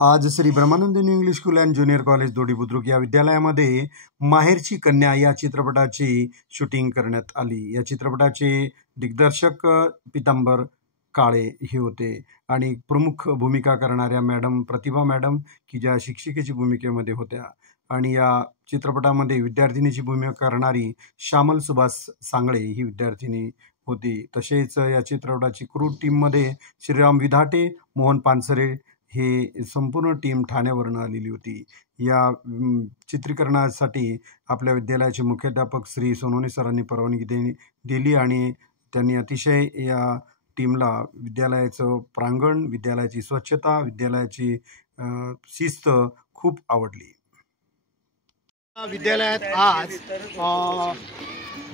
आज Shri Brahmanand new English school and junior college Dodi Budruk या विद्यालयामध्ये माहेरची कन्या या चित्रपटाची शूटिंग करण्यात आली। या चित्रपटाचे दिग्दर्शक पीतांबर काळे हे होते आणि प्रमुख भूमिका करणाऱ्या मॅडम प्रतिभा मॅडम की ज्या शिक्षिकेची भूमिकेमध्ये होत्या आणि या चित्रपटामध्ये विद्यार्थिनीची भूमिका करणारी श्यामल सुभाष सांगळे ही विद्यार्थिनी होती। तसेच या चित्रपटाची क्रू टीममध्ये श्रीराम विधाटे, मोहन पानसरे हे संपूर्ण टीम ठाण्यावरून आलेली होती। या चित्रीकरणासाठी आपल्या विद्यालयाचे मुख्याध्यापक श्री सोनवणे सरांनी परवानगी दिली आणि त्यांनी अतिशय या टीमला विद्यालयाचं प्रांगण, विद्यालयाची स्वच्छता, विद्यालयाची शिस्त खूप आवडली। विद्यालयात आज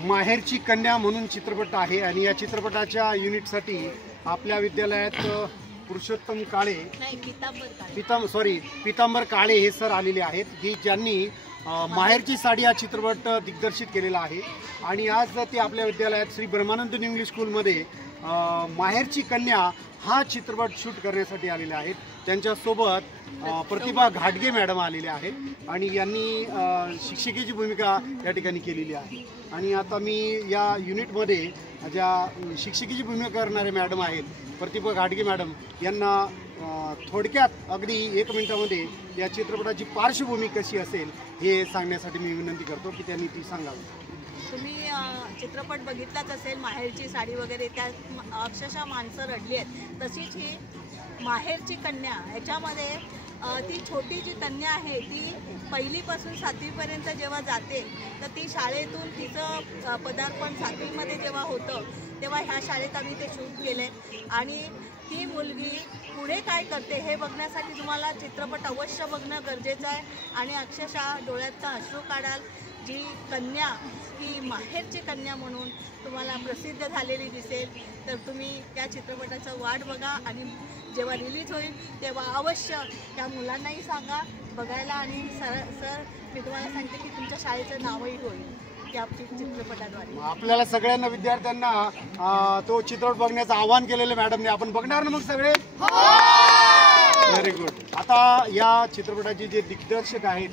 माहेरची कन्या म्हणून चित्रपट आहे आणि या चित्रपटाच्या युनिटसाठी आपल्या विद्यालयात पुरुषोत्तम काळे पीतांबर काळे हे सर आलेले आहेत, की ज्यांनी माहेरची साडी हा चित्रपट दिग्दर्शित केलेला आहे आणि आज ते आपल्या विद्यालयात श्री ब्रह्मानंद न्यू इंग्लिश स्कूलमध्ये माहेरची कन्या हा चित्रपट शूट करण्यासाठी आलेले आहेत। त्यांच्यासोबत प्रतिभा घाटगे मॅडम आलेले आहेत आणि यांनी शिक्षिकेची भूमिका या ठिकाणी केलेली आहे। आणि आता मी या युनिटमध्ये ज्या शिक्षिकेची भूमिका करणारे मॅडम आहेत प्रतिभा घाटगे मॅडम यांना थोडक्यात अगदी 1 मिनिटामध्ये या चित्रपटाची पार्श्वभूमी कशी असेल हे सांगण्यासाठी मी विनंती करतो की त्यांनी ती सांगावी। तुम्ही चित्रपट बघितलाच असेल, माहेरची साडी वगैरे, त्यात अक्षरशः माणसं रडली आहेत। तशीच ही माहेरची कन्या ह्याच्यामध्ये ती छोटी जी कन्या आहे ती 1ली पासून 7वी पर्यंत जेव्हा जाते तर ती शाळेतून तिचं पदार्पण 7वीमध्ये जेव्हा होतं तेव्हा ह्या शाळेत आम्ही ते शूट केले आणि ती मुलगी पुढे काय करते हे बघण्यासाठी तुम्हाला चित्रपट अवश्य बघणं गरजेचं आहे आणि अक्षरशः डोळ्यातनं अश्रू काढाल। जी कन्या ही माहेरची कन्या म्हणून तुम्हाला प्रसिद्ध झालेली दिसेल, तर तुम्ही त्या चित्रपटाचं वाट बघा आणि जेव्हा रिलीज होईल तेव्हा अवश्य त्या मुलांनाही सांगा बघायला आणि सर मी तुम्हाला सांगते की तुमच्या शाळेचं नावही होईल त्या चित्रपटाद्वारे। आपल्याला सगळ्यांना विद्यार्थ्यांना तो चित्रपट बघण्याचं आवाहन केलेलं मॅडमने, आपण बघणार ना मग सगळे? Very good. आता या चित्रपटाचे जे दिग्दर्शक आहेत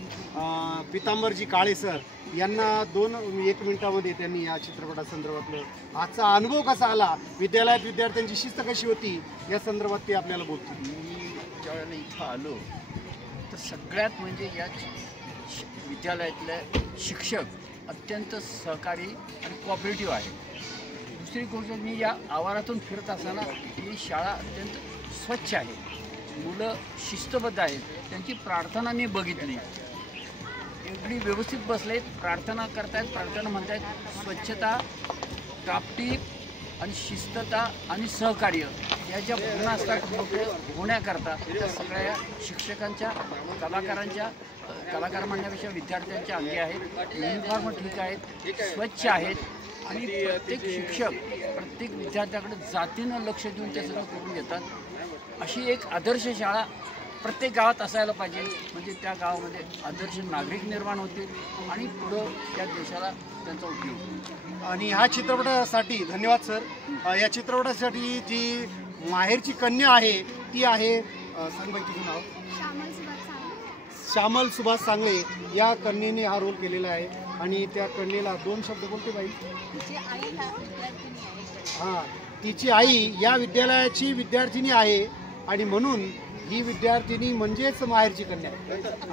पीतांबरजी काळे सर यांना 1 मिनिटामध्ये त्यांनी या चित्रपटासंदर्भातलं आजचा अनुभव कसा आला, विद्यालयात विद्यार्थ्यांची शिस्त कशी होती या संदर्भात ते आपल्याला बोलतील। मी ज्यावेळेला इथं आलो तर सगळ्यात म्हणजे या विद्यालयातले शिक्षक अत्यंत सहकारी आणि कोऑपरेटिव्ह आहे। दुसरी गोष्ट, मी या आवारातून फिरत असताना ही शाळा अत्यंत स्वच्छ आहे, मुलं शिस्तबद्ध आहेत, त्यांची प्रार्थना मी बघितली, एवढी व्यवस्थित बसलेत, प्रार्थना करतायत, प्रार्थना म्हणतायत। स्वच्छता, टापटीप आणि शिस्तता आणि सहकार्य या ज्या भावना असतात होण्याकरता त्या सगळ्या शिक्षकांच्या, कलाकार म्हणण्यापेक्षा विद्यार्थ्यांच्या अंगी आहेत। युनिफॉर्म ठीक आहेत, स्वच्छ आहेत आणि प्रत्येक शिक्षक प्रत्येक विद्यार्थ्याकडे जातीनं लक्ष देऊन ते सगळं करून घेतात। अशी एक आदर्श शाळा प्रत्येक गावात असायला पाहिजे, म्हणजे त्या गावामध्ये आदर्श नागरिक निर्माण होतील आणि पुढं त्या देशाला त्यांचा उपयोग होईल। आणि ह्या चित्रपटासाठी धन्यवाद सर। या चित्रपटासाठी जी माहेरची कन्या आहे ती आहे, सांग बाई तुझं नाव? श्यामल सुभाष सांगळे या कन्येने हा रोल केलेला आहे आणि त्या कन्येला 2 शब्द बोलते बाई। हां, तिची आई या विद्यालयाची विद्यार्थिनी आहे आणि म्हणून ही विद्यार्थिनी म्हणजेच माहेरची कन्या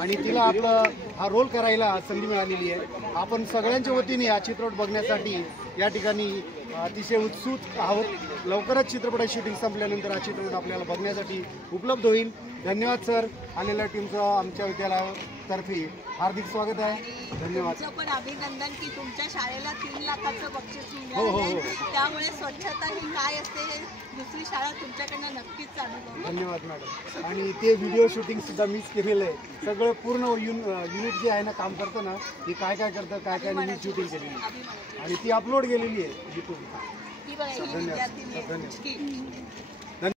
आणि तिला आपला हा रोल करायला संधी मिळालेली आहे। आपण सगळ्यांच्या वतीने हा चित्रपट बघण्यासाठी या ठिकाणी अतिशय उत्सुक आहोत। लवकरच चित्रपटाची शूटिंग संपल्यानंतर हा चित्रपट आपल्याला बघण्यासाठी उपलब्ध होईल। धन्यवाद सर, आलेल्या टीमचं आमच्या विद्यालयातर्फे हार्दिक स्वागत आहे। धन्यवाद। तुमचं पण अभिनंदन की तुमच्या शाळेला 3 लाखाचं बक्षीस मिळालं, त्यामुळे स्वच्छता ही काय असते हे दुसरी शाळा तुमच्याकडनं नक्कीच अनुभव। धन्यवाद मॅडम। आणि ते व्हिडिओ शूटिंग सुद्धा मीच केलेलं आहे, सगळं पूर्ण युनिट जे आहे ना काम करतं ना, ते काय करतं काय मी शूटिंग केलेली आणि ती अपलोड केलेली आहे YouTube। धन्यवाद।